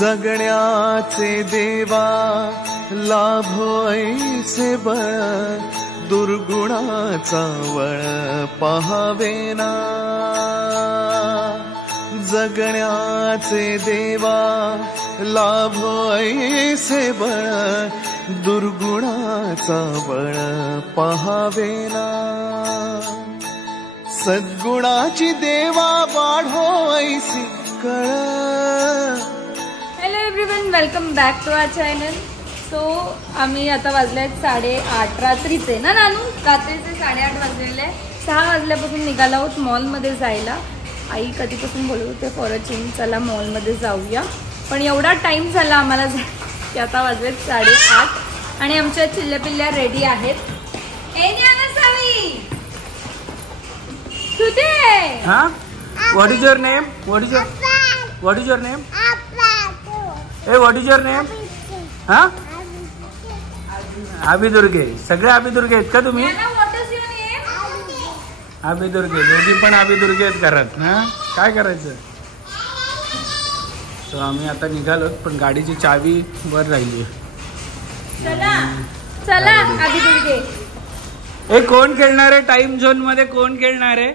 जगण्याचे देवा लाभो ऐसे बळ दुर्गुणाचा वळ पहावेना जगण्याचे देवा लाभो ऐसे बळ दुर्गुणाचा बळ पहावेना सद्गुणाची देवा वाढो ऐसी कळ. Hello everyone, welcome back to our channel. So आम्ही आता वाजले आहेत 8:30 रात्रीचे ना नानू, रात्रीचे 8:30 वाजलेले. 6 वाजल्यापासून निघाला आहोत मॉलमध्ये जायला. आई कधीपासून बोलत होते फॉर अ चेंज चला मॉलमध्ये जाऊया, पण एवढा टाइम झाला आम्हाला की आता वाजलेत 8:30 आणि आमच्या चिल्ल्यापिल्ल्या रेडी आहेत. ए ज्ञानसावी कुठे? हाँ, what is your name? What is your name? Hey, what is your name? हाँ? आबी दुर्गे. सगळे आबी दुर्गे आहेत का तुम्ही? आबी दुर्गे, दोघी पण आबी दुर्गे आहेत घरात ना. काय करायचं? तर आम्ही आता निघालो, पण गाडीची चावी वर राहिली. चला चला आबी दुर्गे. हे कोण खेळणार आहे टाइम झोन मध्ये? कोण खेळणार आहे?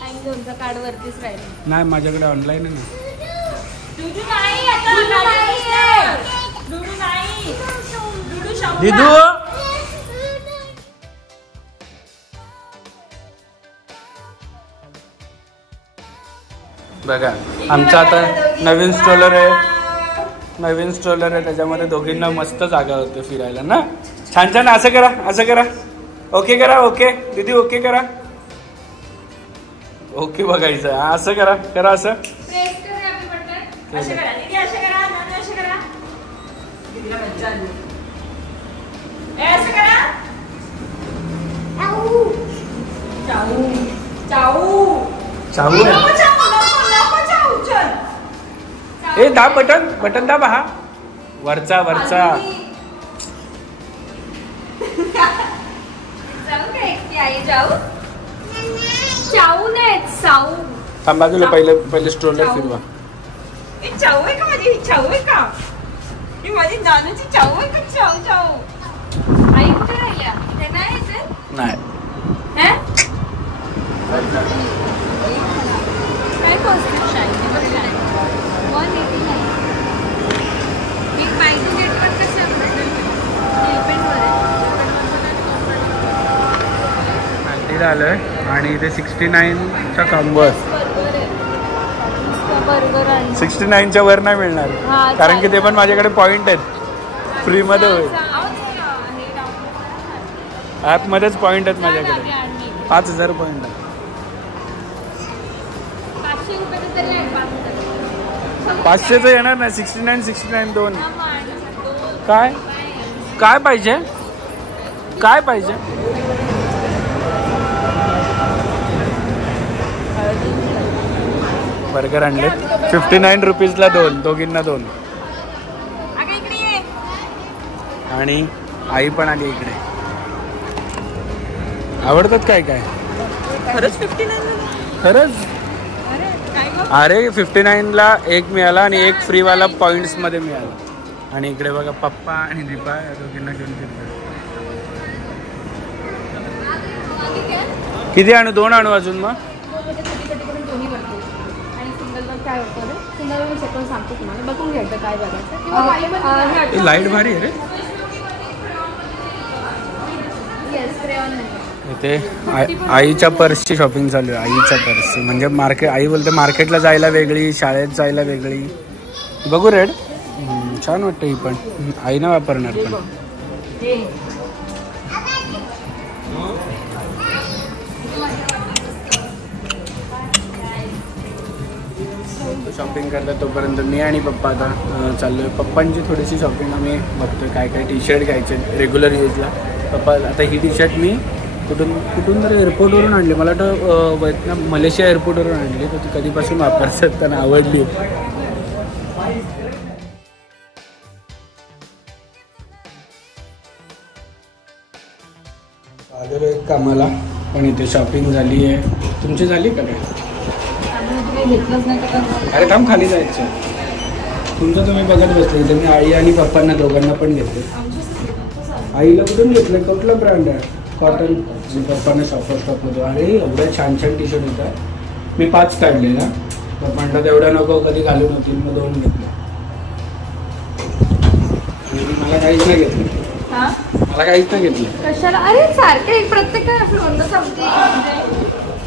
टाइम झोनचा कार्ड वरतीच राहिला. नाही, माझ्याकडे ऑनलाईन आहे ना. दिदू बघा, आमचा आता नवीन स्ट्रोलर आहे, त्याच्यामध्ये दोघींना मस्त जागा होते फिरायला ना. छान छान. असं करा, ओके करा. ओके दीदी, ओके करा. ओके बघायचं. असं करा असं. ए दाब बटन दाब. हा वरचा थांबा, तुला पहिले स्ट्रोलर फिरवा. चाऊ आहे का माझी? चाऊ आहे का? ही माझी नानूची चाऊ आहे का? चाऊ. आई कुठे राहिल्या? ते नाही येते? नाही. काय कॉस्ट शाईन? 189. मी माहिती गेटवर कशा आलोय आणि इथे 69चा कॉम्बो आहे. 69च्या वर नाही मिळणार, कारण की ते पण माझ्याकडे पॉइंट आहेत. फ्री मध्ये होईल. ऍप मध्येच पॉइंट आहेत माझ्याकडे. 5000 पॉइंट आहेत. 500चं येणार नाही. 69 दोन. काय पाहिजे? बर्गर आणले 59 रुपीजला 2, दोघींना 2. आणि आई पण आली इकडे. आवडतात काय? खरंच 59? खरंच. अरे 59ला एक मिळाला आणि एक फ्रीवाला पॉइंट्स मध्ये मिळाला. आणि इकडे बघा, पप्पा आणि दीपा या दोघींना घेऊन फिरतात. किती आणू? 2 आणू अजून मग? लाईट भारी आहे रे. इथे आईच्या पर्सची शॉपिंग चालू आहे. आईच्या पर्सची म्हणजे आई बोलते मार्केटला जायला वेगळी, शाळेत जायला वेगळी. बघू रेड, छान वाटतं. ही पण आई ना वापरणार पण. शॉपिंग करतात तोपर्यंत मी आणि पप्पा आता चाललोय. पप्पांची थोडीशी शॉपिंग आम्ही बघतोय. काय टी शर्ट घ्यायचे रेग्युलर यूजला. पप्पा आता ही टी शर्ट मी कुठून तरी एअरपोर्टवरून आणली. मला वाटतं मलेशिया एअरपोर्टवरून आणली. तर ती कधीपासून वापरतात, त्यांना आवडली. आलेलो एक कामाला, पण इथे शॉपिंग झाली आहे. तुमची झाली का काय? काही घेतलंच नाही तर अरे थांब, खाली जायचं. तुमचं तुम्ही बघत बसले. तर मी आई आणि पप्पांना दोघांना पण घेतले. आईला कुठून घेतलं? कुठला ब्रँड आहे? कॉटन. पप्पांना शॉपर्स टॉप होतो. अरे एवढ्या छान छान टी शर्ट होतात. मी 5 काढले ना, तर म्हणतात एवढ्या नको, कधी घालून होतील. मग 2 घेतले. मला काहीच नाही घेतलं. मला काहीच नाही घेतलं. कशाला? अरे सारखे प्रत्येक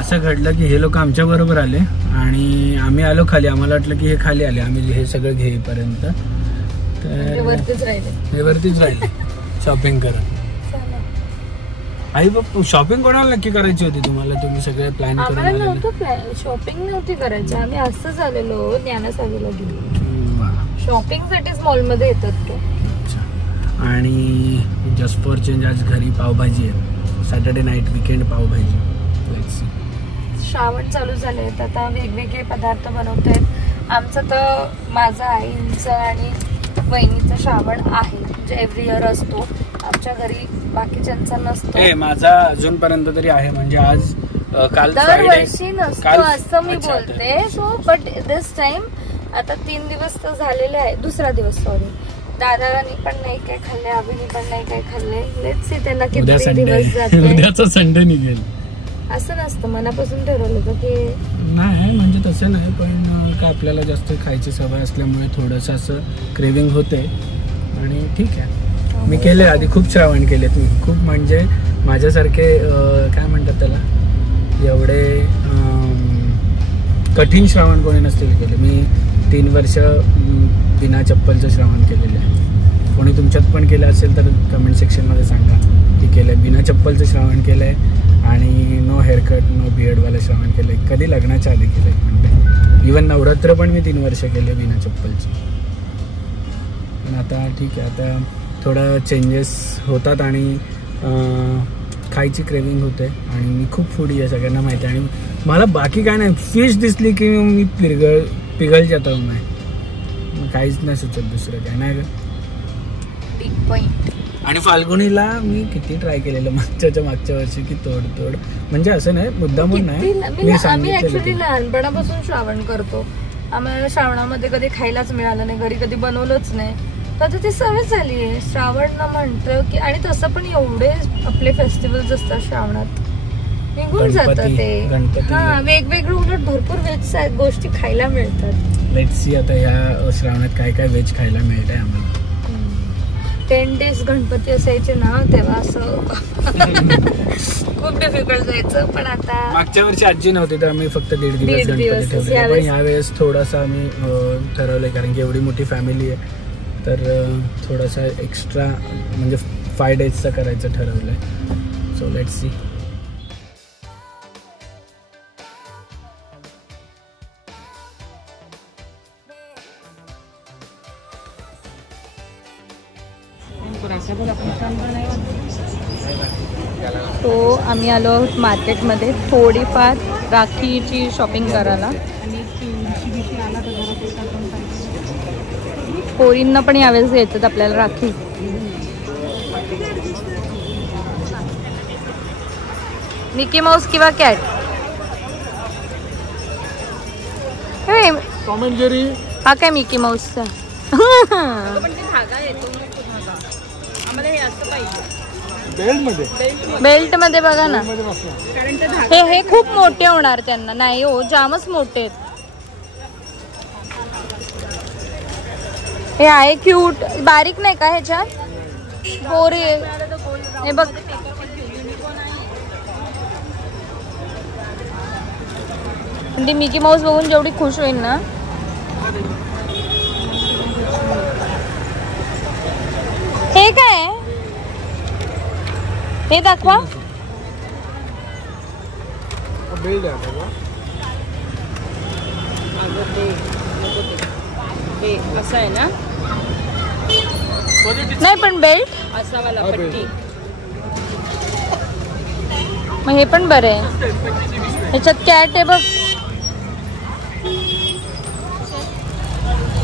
असं घडलं की हे लोक आमच्या बरोबर आले आणि आम्ही आलो खाली. आम्हाला वाटलं की हे खाली आले, आम्ही हे सगळं घेईपर्यंत. तर वरतीच राहिले. हे वरतीच राहिले शॉपिंग करत. आई बाप, शॉपिंग कोणाला नक्की करायची होती तुम्हाला? तुम्ही सगळे प्लॅन करून आम्हाला नव्हतं शॉपिंग नव्हती करायची. आम्ही असंच आलेलो ज्ञानसागरला गेलो. शॉपिंग साठीच मॉल मध्ये येतात ते. आणि जस्ट फॉर चेंज आज घरी पावभाजी आहे. Saturday night weekend pav bhaji. Shravan चालू झाले आहेत, आता वेगवेगळे पदार्थ बनवत आहेत. आमचं तर माझं आईंचं आणि वहिनीचं श्रावण आहे, म्हणजे एव्हरी इयर असतो आमच्या घरी. बाकीच्यांचा नसतो. माझा अजूनपर्यंत तरी आहे. म्हणजे आज काल दरवर्षी नसतो असं मी बोलते. सो बट दिस टाइम आता 3 दिवस तर झालेले आहे. दुसरा दिवस सॉरी. दादानी पण नाही काय खाल्ले, अभिनी पण नाही काय खाल्ले. लेट्स सी त्यांना किती दिवस जाते. उद्याचा संडे निघेल असं नसतं, मनापासून ठरवलं होतं की नाही. म्हणजे तसं नाही, पण काय आपल्याला जास्त खायची सवय असल्यामुळे थोडंसं असं क्रेविंग होते. आणि ठीक आहे. मी केले आधी खूप श्रावण केले. तुम्ही खूप म्हणजे माझ्यासारखे काय म्हणतात त्याला, एवढे कठीण श्रावण कोणी नसतील केले. मी 3 वर्ष बिना चप्पलचं श्रावण केलेलं आहे. कोणी तुमच्यात पण केलं असेल तर कमेंट सेक्शनमध्ये सांगा की केलं आहे. बिना चप्पलचं श्रावण केलं आहे आणि नो हेअरकट नो बियर्डवालं श्रावण केलं आहे. कधी लग्नाच्या आधी केलं आहे. म्हणजे इवन नवरात्र पण मी 3 वर्ष केले बिना चप्पलची. पण आता ठीक आहे, आता थोडं चेंजेस होतात आणि खायची क्रेविंग होते. आणि मी खूप फूडी आहे, सगळ्यांना माहिती आहे. आणि मला बाकी काय नाही, फिश दिसली की मी पिघल जातो. नाही काहीच नाही सुचत दुसरं काय नाही. Big point. आणि फाल्गुनीला मी किती ट्राय केलेलं मागच्या वर्षी की तोड म्हणजे असं नाही, मुद्दामून नाही. आम्ही ऍक्च्युली लहानपणापासून श्रावण करतो. आम्हाला श्रावणामध्ये कधी खायलाच मिळालं नाही, घरी कधी बनवलंच नाही. तर आता ती सवय झाली आहे श्रावण म्हणतं की. आणि तसं पण एवढे आपले फेस्टिवल्स असतात श्रावणात, निघून जातं ते. हा, वेगवेगळं उलट भरपूर वेज गोष्टी खायला मिळतात. लेट्स सी आता ह्या श्रावणात काय काय वेज खायला मिळतंय आम्हाला. 10 days गणपती असायचे ना तेव्हा असं खूप डिफिकल्ट जायचं. पण आता मागच्या वर्षी आजी नव्हती तर आम्ही फक्त 1.5 दिवस गणपती ठेवले. पण यावेळेस थोडासा आम्ही ठरवलंय, कारण की एवढी मोठी फॅमिली आहे तर थोडासा एक्स्ट्रा म्हणजे 5 days करायचं ठरवलंय. So let's see. तो आम्ही आलो आहोत मार्केटमध्ये थोडीफार राखीची शॉपिंग करायला. पोरींना पण यावेळेस येतात आपल्याला राखी. मिकी माऊस किंवा कॅट. हा काय मिकी माऊसचा बेल्ट मध्ये बघा ना. हे खूप मोठे होणार त्यांना. नाही हो, जामच मोठे आहेत. हे आहे क्यूट, बारीक नाही का ह्याच्यात गोरी. हे बघ, म्हणजे मिकी माऊस बघून जेवढी खुश होईल ना. हे काय हे दाखवा. असं आहे ना. नाही पण बेल्ट असा वाला पट्टी. मग हे पण बरं आहे. ह्याच्यात कॅट आहे बघ.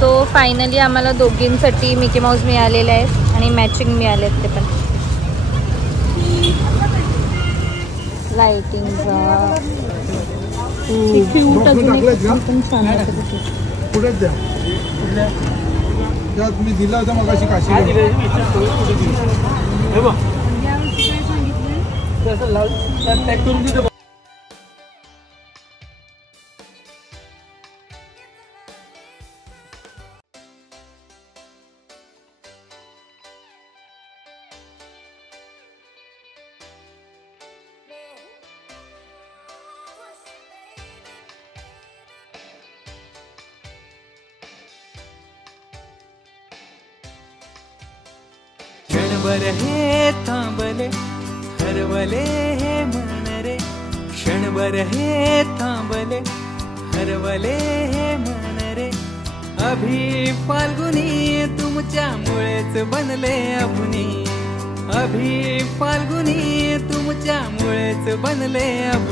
तो फायनली आम्हाला दोघींसाठी मिकी माऊस मिळालेले आहेत आणि मॅचिंग मिळाले आहेत. ते पण लाइटिंग क्यूट अजून एक पण छान वाटत. पुढेच द्या. त्या तुम्ही दिला होता मग अशी काशी. क्षणभर हे थांबले हरवले हे मन रे, क्षणभर हे थांबले हरवले हे मन रे. अभि फाल्गुनी तुमच्यामुळेच बनले अपुनी, अभि फाल्गुनी तुमच्यामुळेच बनले अपुनी.